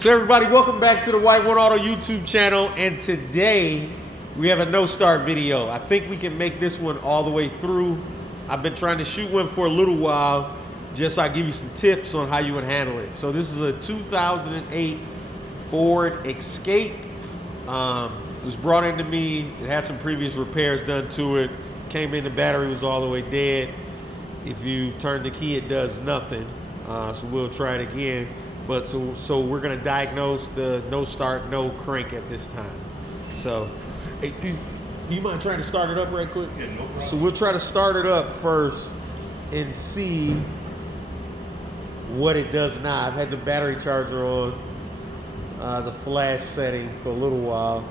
So everybody, welcome back to the White One Auto YouTube channel, and today we have a no start video. I think we can make this one all the way through. I've been trying to shoot one for a little while, just so I give you some tips on how you would handle it. So this is a 2008 Ford Escape. It was brought into me. It had some previous repairs done to it. Came in, the battery was all the way dead. If you turn the key, it does nothing. So we'll try it again. But so we're gonna diagnose the no start, no crank at this time. So, hey, you mind trying to start it up right quick? Yeah, no problem. So we'll try to start it up first and see what it does now. I've had the battery charger on, the flash setting for a little while.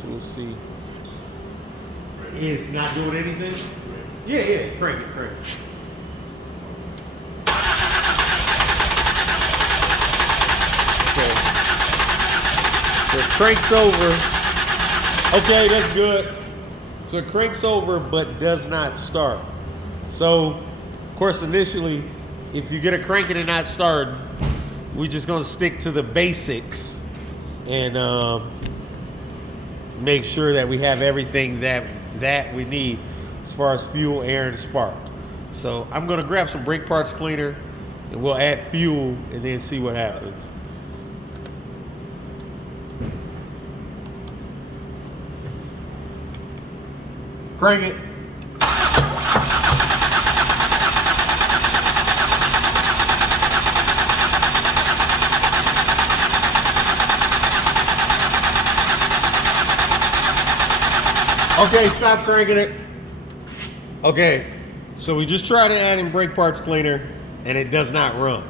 So we'll see. It's not doing anything? Yeah, crank it. Okay. So it cranks over. Okay, that's good. So it cranks over but does not start. So, of course, initially, if you get a crank and it not starting, we're just gonna stick to the basics and make sure that we have everything that we need as far as fuel, air, and spark. So I'm gonna grab some brake parts cleaner and we'll add fuel and then see what happens. Crank it. Okay, stop cranking it. Okay, so we just tried adding brake parts cleaner and it does not run.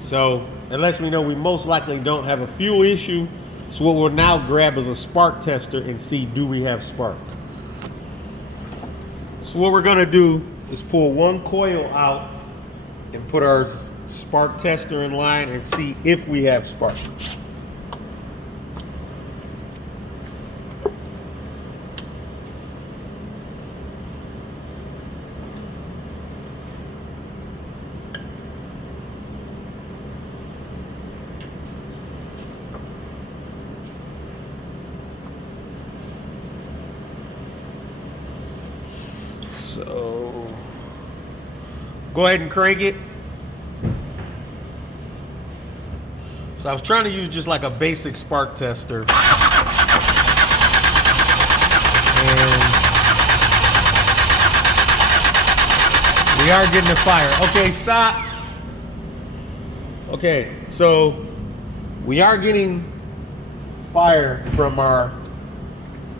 So it lets me know we most likely don't have a fuel issue. So what we'll now grab is a spark tester and see, do we have spark? So what we're gonna do is pull one coil out and put our spark tester in line and see if we have spark. So go ahead and crank it. So I was trying to use just like a basic spark tester. And we are getting the fire. Okay, stop. Okay, so we are getting fire from our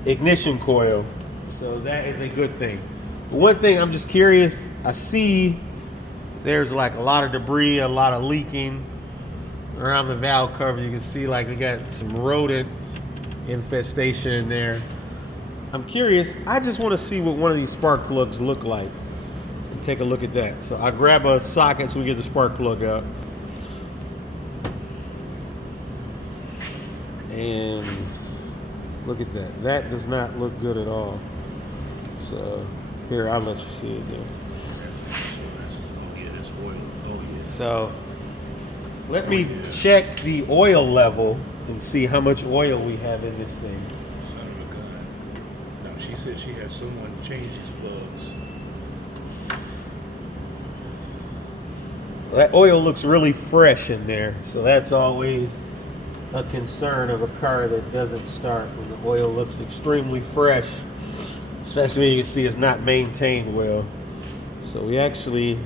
ignition coil. So that is a good thing. But one thing, I'm just curious, I see there's like a lot of debris, a lot of leaking around the valve cover. You can see like we got some rodent infestation in there. I'm curious, I just want to see what one of these spark plugs look like and take a look at that. So I grab a socket so we get the spark plug out. And look at that. That does not look good at all. So here, I'll let you see it again. That's oil. Oh yeah. So let me check the oil level and see how much oil we have in this thing. Son of a gun. No, she said she had someone change his plugs. That oil looks really fresh in there, so that's always a concern of a car that doesn't start when the oil looks extremely fresh. Especially when you can see it's not maintained well. So we actually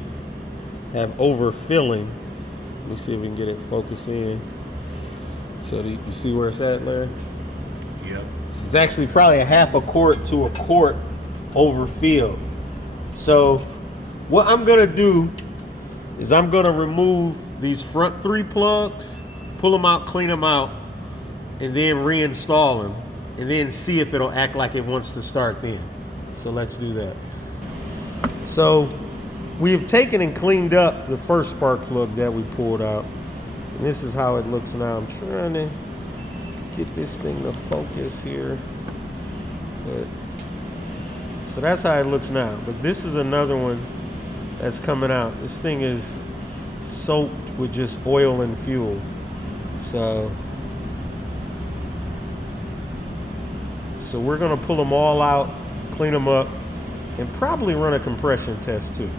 have overfilling. Let me see if we can get it focused in. So do you see where it's at, Larry? Yep. It's actually probably a half a quart to a quart overfilled. So what I'm gonna do is I'm gonna remove these front three plugs, pull them out, clean them out, and then reinstall them, and then see if it'll act like it wants to start then. So let's do that. So we have taken and cleaned up the first spark plug that we pulled out. And this is how it looks now. I'm trying to get this thing to focus here. But, so that's how it looks now. But this is another one that's coming out. This thing is soaked with just oil and fuel. So we're gonna pull them all out, clean them up, and probably run a compression test too.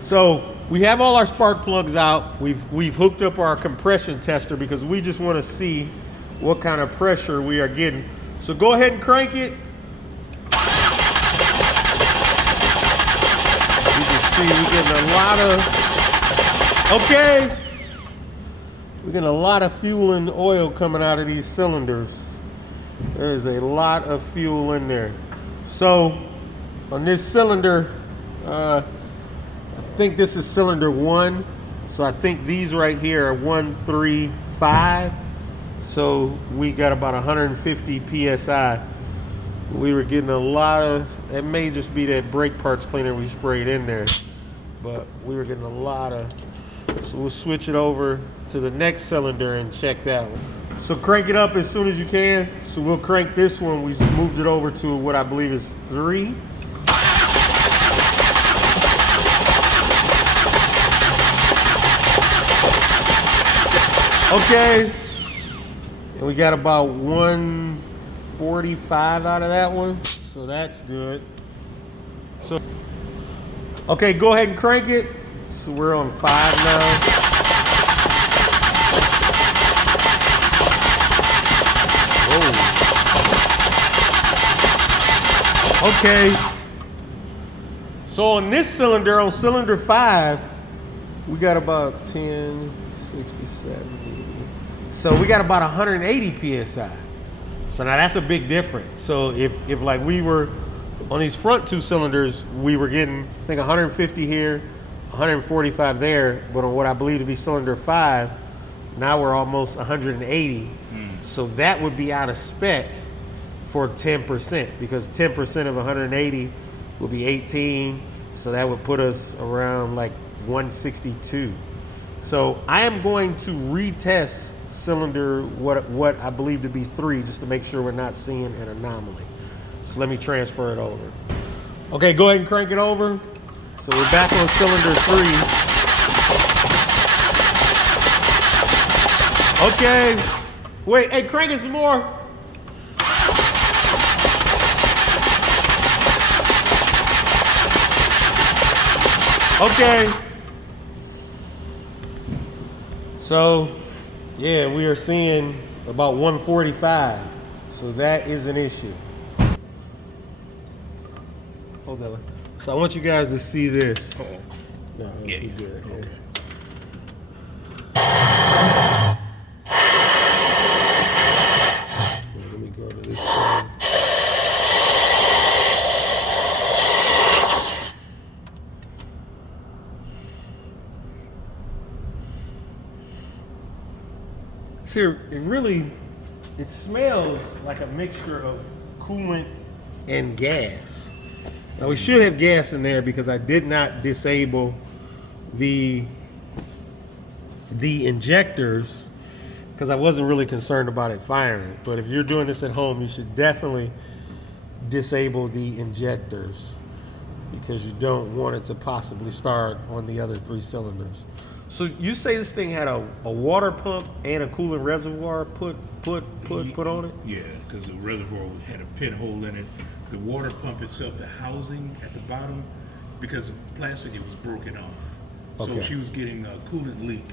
So we have all our spark plugs out. We've hooked up our compression tester because we just want to see what kind of pressure we are getting. So go ahead and crank it. You can see we're getting a lot of, okay. We're getting a lot of fuel and oil coming out of these cylinders. There's a lot of fuel in there. So on this cylinder, I think this is cylinder 1. So I think these right here are 1, 3, 5. So we got about 150 PSI. We were getting a lot of, it may just be that brake parts cleaner we sprayed in there, but we were getting a lot of, so we'll switch it over to the next cylinder and check that one. So crank it up as soon as you can. So we'll crank this one. We moved it over to what I believe is 3. Okay. And we got about 145 out of that one. So that's good. So, okay, go ahead and crank it. So we're on 5 now. Whoa. Okay. So on this cylinder, on cylinder 5, we got about 10, 60, 70. So we got about 180 PSI. So now that's a big difference. So if like we were on these front 2 cylinders, we were getting, I think 150 here, 145 there, but on what I believe to be cylinder 5, now we're almost 180. So that would be out of spec for 10%, because 10% of 180 would be 18. So that would put us around like 162. So I am going to retest cylinder what I believe to be 3, just to make sure we're not seeing an anomaly. So let me transfer it over. Okay, go ahead and crank it over. So we're back on cylinder 3. Okay. Wait, hey, crank it some more. Okay. So, yeah, we are seeing about 145. So that is an issue. Hold that way. So I want you guys to see this. Uh-oh. No, Yeah, you good. okay. Let me go to this side. See, it smells like a mixture of coolant and gas. Now we should have gas in there because I did not disable the injectors because I wasn't really concerned about it firing. But if you're doing this at home, you should definitely disable the injectors because you don't want it to possibly start on the other 3 cylinders. So you say this thing had a water pump and a coolant reservoir put on it? Yeah, because the reservoir had a pinhole in it. The water pump itself, the housing at the bottom, because of plastic, it was broken off. So Okay. she was getting a coolant leak.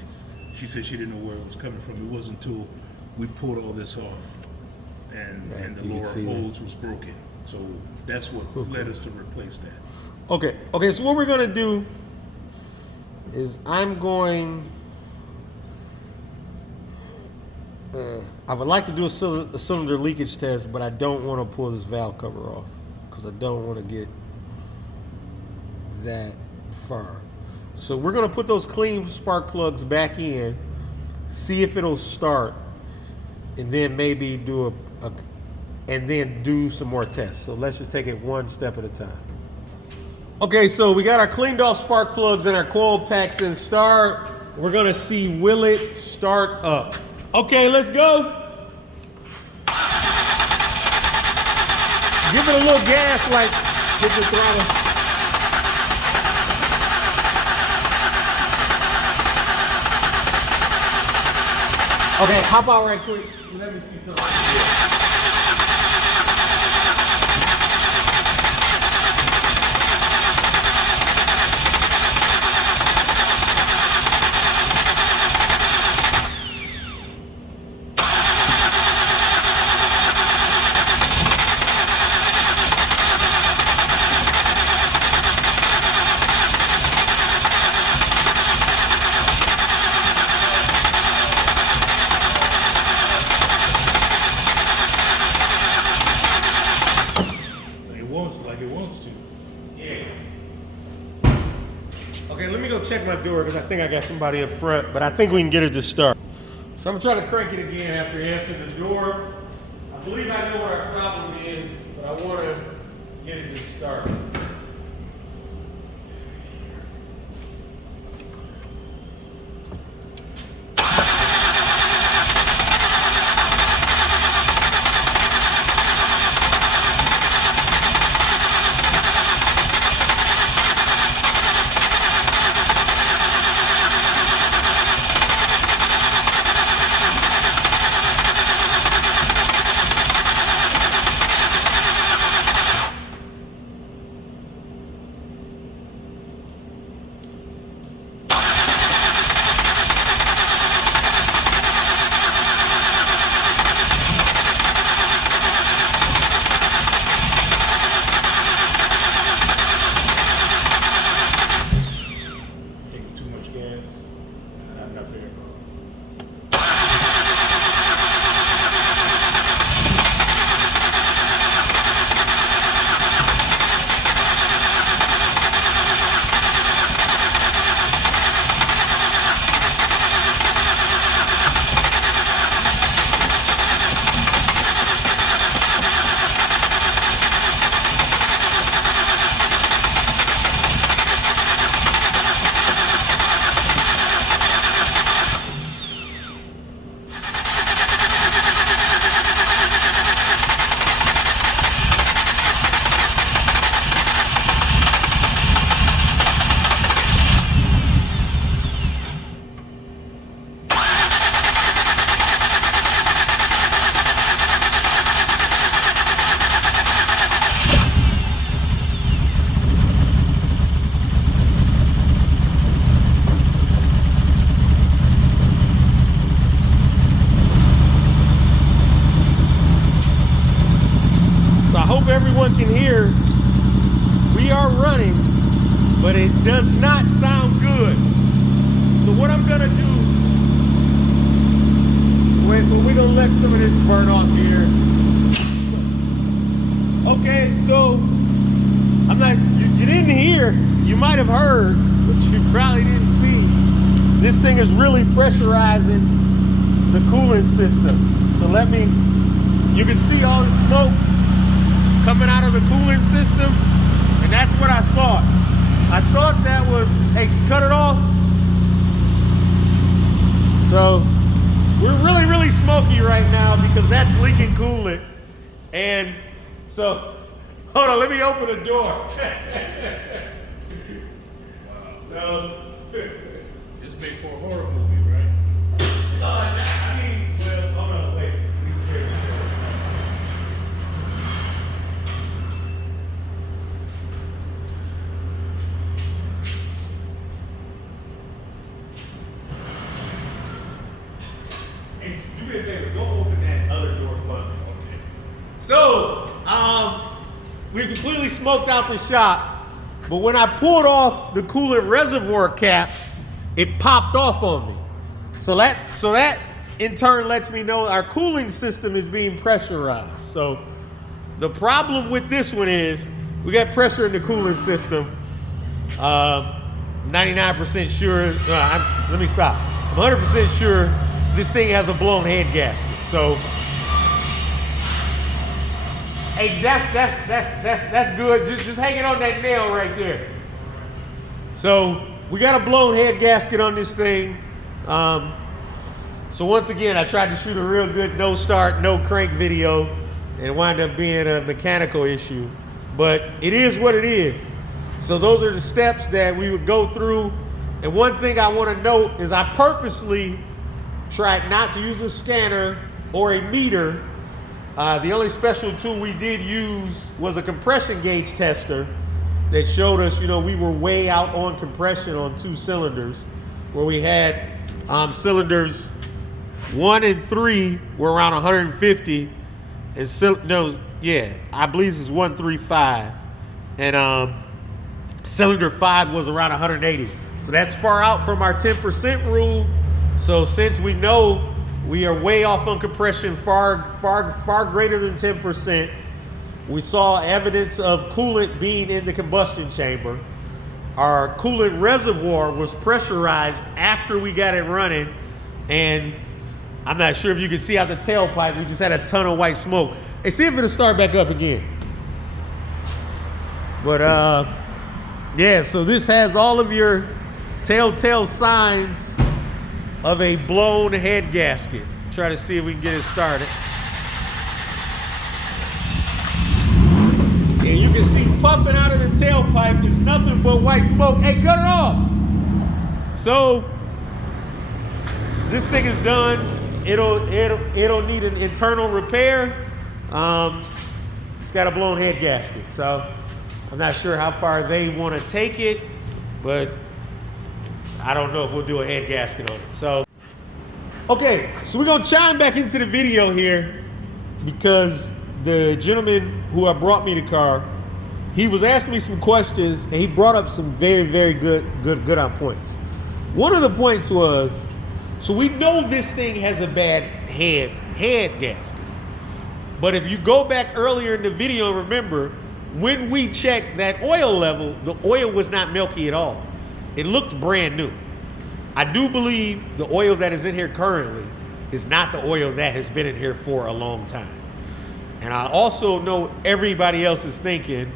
She said she didn't know where it was coming from. It wasn't until we pulled all this off and the you can lower see that. hose was broken. So that's what led us to replace that. Okay, so what we're gonna do is I would like to do a cylinder leakage test, but I don't want to pull this valve cover off because I don't want to get that far. So we're going to put those clean spark plugs back in, see if it'll start, and then maybe do and then do some more tests. So let's just take it one step at a time. Okay, so we got our cleaned off spark plugs and our coil packs in start. We're gonna see, will it start up? Okay, let's go. Give it a little gas, like hit the throttle. Okay, hop out right quick. Let me see something. It wants to. Yeah. Okay, let me go check my door because I think I got somebody up front, but I think we can get it to start. So I'm gonna try to crank it again after answering the door. I believe I know what our problem is, but I want to get it to start. Takes too much gas. Not enough air. So I hope everyone can hear. We are running, but it does not sound good. So what I'm gonna do, wait, but we're gonna let some of this burn off here. Okay, so I'm not, you didn't hear, you might have heard, but you probably didn't see. This thing is really pressurizing the cooling system. So let me, you can see all the smoke coming out of the cooling system, and that's what I thought. I thought that was, hey, cut it off. So we're really, really smoky right now because that's leaking coolant. And so, hold on, let me open the door. So, This made for a horror movie, right? I mean, well, hold on, wait. Hey, do me a favor, go open that other door for me. Okay. So, we completely smoked out the shop, but when I pulled off the coolant reservoir cap, it popped off on me. So that in turn lets me know our cooling system is being pressurized. So the problem with this one is we got pressure in the cooling system. 99% sure, let me stop. I'm 100% sure this thing has a blown head gasket. So, hey, that's good. Just hanging on that nail right there. So we got a blown head gasket on this thing. So once again, I tried to shoot a real good no start, no crank video, and it wound up being a mechanical issue. But it is what it is. So those are the steps that we would go through. And one thing I want to note is I purposely tried not to use a scanner or a meter. The only special tool we did use was a compression gauge tester that showed us, we were way out on compression on 2 cylinders, where we had cylinders 1 and 3 were around 150, and I believe this is 135, and cylinder 5 was around 180. So that's far out from our 10% rule. So since we know we are way off on compression, far greater than 10%, we saw evidence of coolant being in the combustion chamber. Our coolant reservoir was pressurized after we got it running, and I'm not sure if you can see out the tailpipe, we just had a ton of white smoke. Hey, see if it'll start back up again. But so this has all of your telltale signs of a blown head gasket. Try to see if we can get it started. And you can see puffing out of the tailpipe is nothing but white smoke. Hey, cut it off. So this thing is done. It'll need an internal repair. It's got a blown head gasket. So I'm not sure how far they want to take it, but I don't know if we'll do a head gasket on it. So, okay, so we're gonna chime back into the video here because the gentleman who brought me the car, he was asking me some questions and he brought up some very, very good on points. One of the points was, so we know this thing has a bad head gasket. But if you go back earlier in the video, remember, when we checked that oil level, the oil was not milky at all. It looked brand new. I do believe the oil that is in here currently is not the oil that has been in here for a long time. And I also know everybody else is thinking,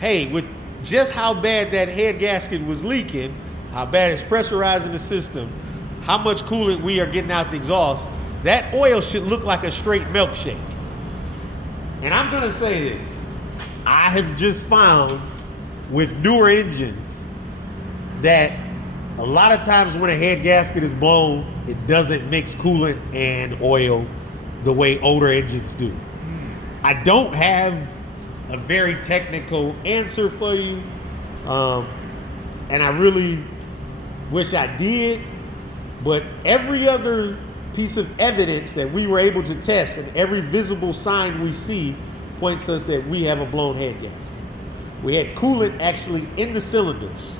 hey, with just how bad that head gasket was leaking, how bad it's pressurizing the system, how much coolant we are getting out the exhaust, that oil should look like a straight milkshake. And I'm gonna say this, I have just found with newer engines that a lot of times when a head gasket is blown, it doesn't mix coolant and oil the way older engines do. I don't have a very technical answer for you, and I really wish I did, but every other piece of evidence that we were able to test and every visible sign we see points us that we have a blown head gasket. We had coolant actually in the cylinders,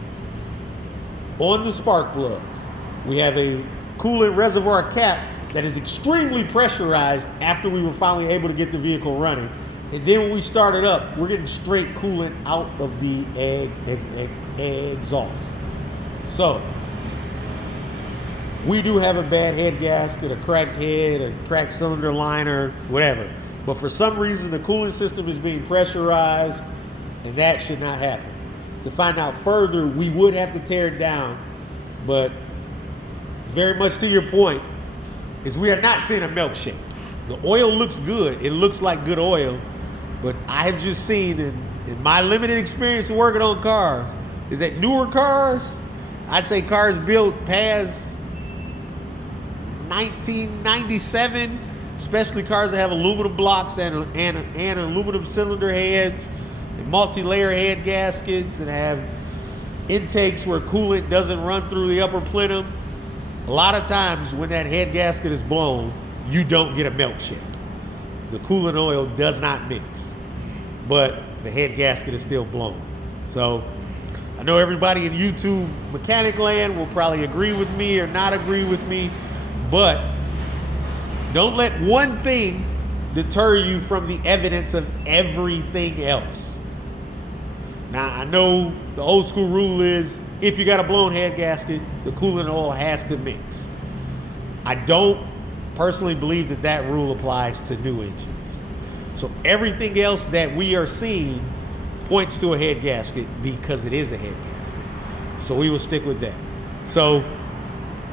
on the spark plugs. We have a coolant reservoir cap that is extremely pressurized after we were finally able to get the vehicle running. And then when we started up, we're getting straight coolant out of the exhaust. So, we do have a bad head gasket, a cracked head, a cracked cylinder liner, whatever. But for some reason, the coolant system is being pressurized, and that should not happen. To find out further, we would have to tear it down, but very much to your point, is we are not seeing a milkshake. The oil looks good. It looks like good oil, but I have just seen in my limited experience working on cars, is that newer cars, I'd say cars built past 1997, especially cars that have aluminum blocks and aluminum cylinder heads and multi-layer head gaskets and have intakes where coolant doesn't run through the upper plenum. A lot of times when that head gasket is blown, you don't get a milkshake. The coolant oil does not mix, but the head gasket is still blown. So I know everybody in YouTube mechanic land will probably agree with me or not agree with me, but don't let one thing deter you from the evidence of everything else. Now, I know the old school rule is if you got a blown head gasket, the coolant oil has to mix. I don't personally believe that that rule applies to new engines. So everything else that we are seeing points to a head gasket because it is a head gasket. So we will stick with that. So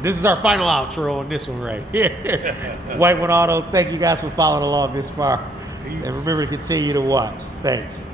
this is our final outro on this one right here. White One Auto, thank you guys for following along this far. And remember to continue to watch. Thanks.